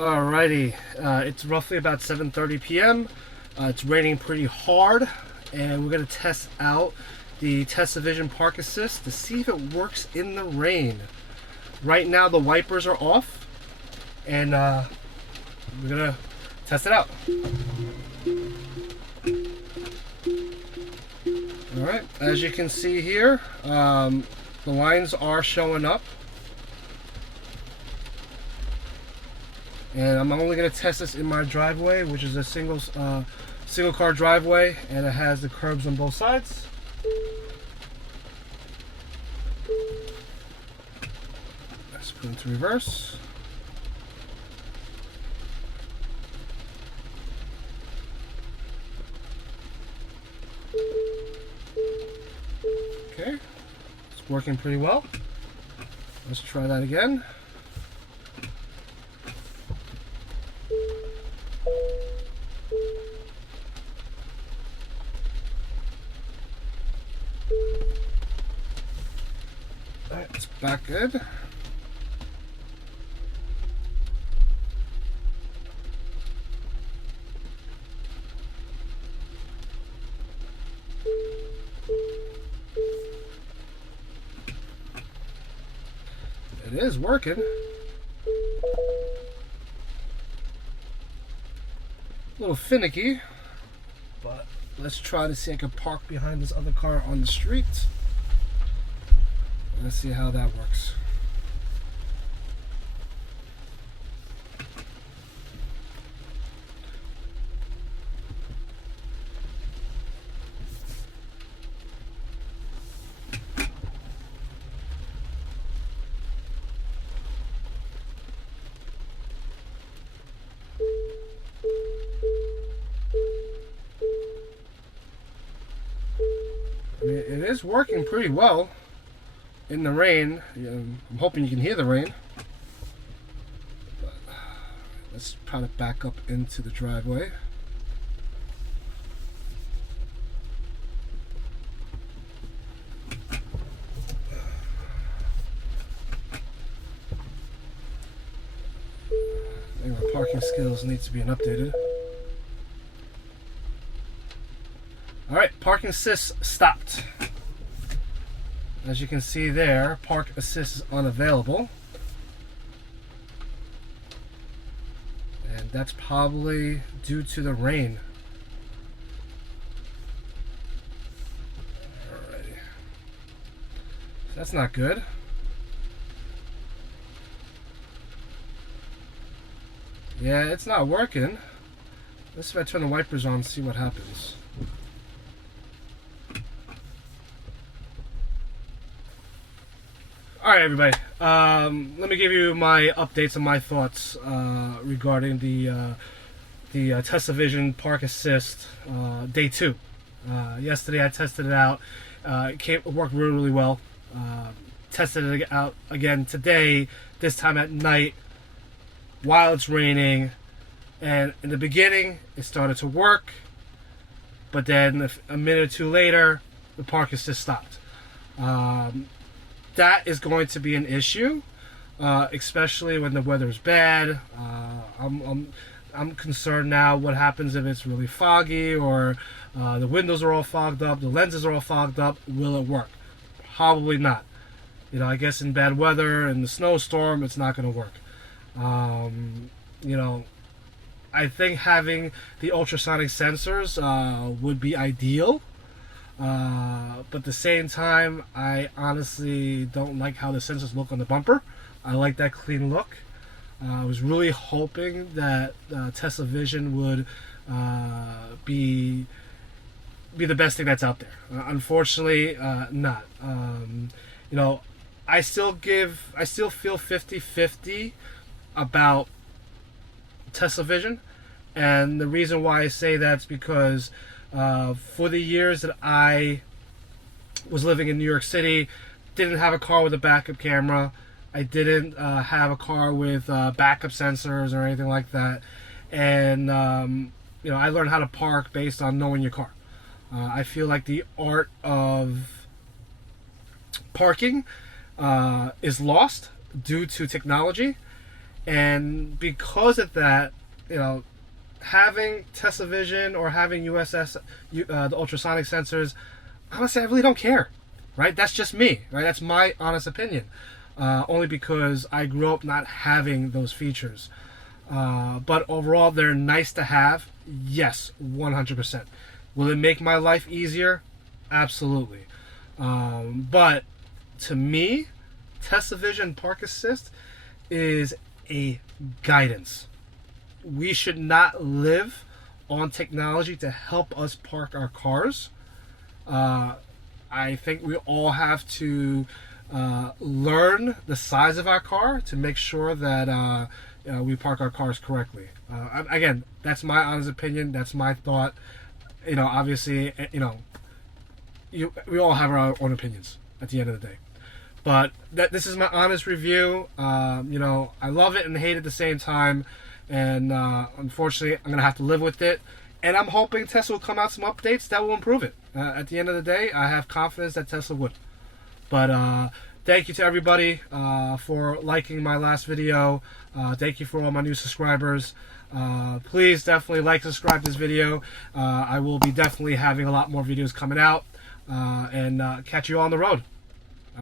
Alrighty, it's roughly about 7:30 p.m. It's raining pretty hard, and we're gonna test out the TeslaVision Park Assist to see if it works in the rain. Right now, the wipers are off, and we're gonna test it out. All right, as you can see here, the lines are showing up. And I'm only going to test this in my driveway, which is a single car driveway, and it has the curbs on both sides. Let's put it into reverse. Okay, it's working pretty well. Let's try that again. Alright, it's back good. It is working. A little finicky, but let's try to see if I can park behind this other car on the street. Let's see how that works. I mean, it is working pretty well in the rain. I'm hoping you can hear the rain. But let's try to back up into the driveway. I think my parking skills need to be updated. Alright, parking assist stopped. As you can see there, park assist is unavailable. And that's probably due to the rain. Alrighty. So that's not good. Yeah, it's not working. Let's see if I turn the wipers on and see what happens. Alright, everybody, let me give you my updates and my thoughts regarding the TeslaVision Park Assist Day 2. Yesterday I tested it out. It worked really, really well. Tested it out again today, this time at night, while it's raining. And in the beginning, it started to work. But then a minute or two later, the Park Assist stopped. That is going to be an issue, especially when the weather is bad. I'm concerned now what happens if it's really foggy, or the windows are all fogged up, the lenses are all fogged up. Will it work? Probably not. You know, I guess in bad weather and the snowstorm, it's not going to work. You know, I think having the ultrasonic sensors would be ideal. But at the same time, I honestly don't like how the sensors look on the bumper. I like that clean look. I was really hoping that TeslaVision would be the best thing that's out there. Unfortunately, not. You know, I still feel 50-50 about TeslaVision, and the reason why I say that's because for the years that I was living in New York City, didn't have a car with a backup camera. I didn't have a car with backup sensors or anything like that. And, you know, I learned how to park based on knowing your car. I feel like the art of parking is lost due to technology. And because of that, you know, having Tesla Vision or having USS, the ultrasonic sensors, honestly, I really don't care, right? That's just me, right? That's my honest opinion. Only because I grew up not having those features. But overall, they're nice to have. Yes, 100%. Will it make my life easier? Absolutely. But to me, Tesla Vision Park Assist is a guidance. We should not live on technology to help us park our cars. I think we all have to learn the size of our car to make sure that we park our cars correctly. Again, that's my honest opinion. That's my thought. Obviously, we all have our own opinions at the end of the day. But this is my honest review. I love it and hate it at the same time. And unfortunately, I'm going to have to live with it. And I'm hoping Tesla will come out some updates that will improve it. At the end of the day, I have confidence that Tesla would. But thank you to everybody for liking my last video. Thank you for all my new subscribers. Please definitely like, subscribe to this video. I will be definitely having a lot more videos coming out. And catch you on the road.